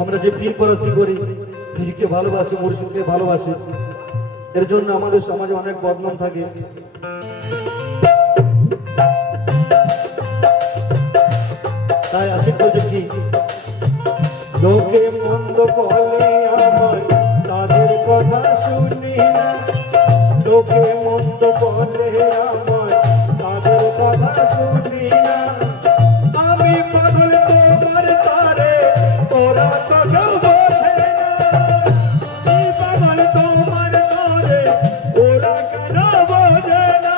আমরা যে পীর পরাস্তি করি, পীরকে ভালোবাসি, মুর্শিদকে ভালোবাসি, এর জন্য আমাদের সমাজে অনেক বদনাম থাকে। তাই আশিক বলছে কি, লোকে মন্দ বলে আমার তাদের কথা শুনি না, লোকে মন্দ বলে আমার তাদের কথা শুনি না, আমি পাগল তোমার তারে ওরা তো কেউ বোঝে না, আমি পাগল তোমার তারে ওরা কেন বোঝে না,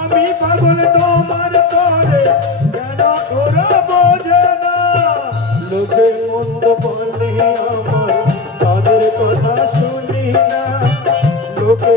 আমি পাগল তোমার তারে কেন ওরা বোঝে না, লোকে মন্দ বলে আমার তাদের কথা শুনি না, লোকে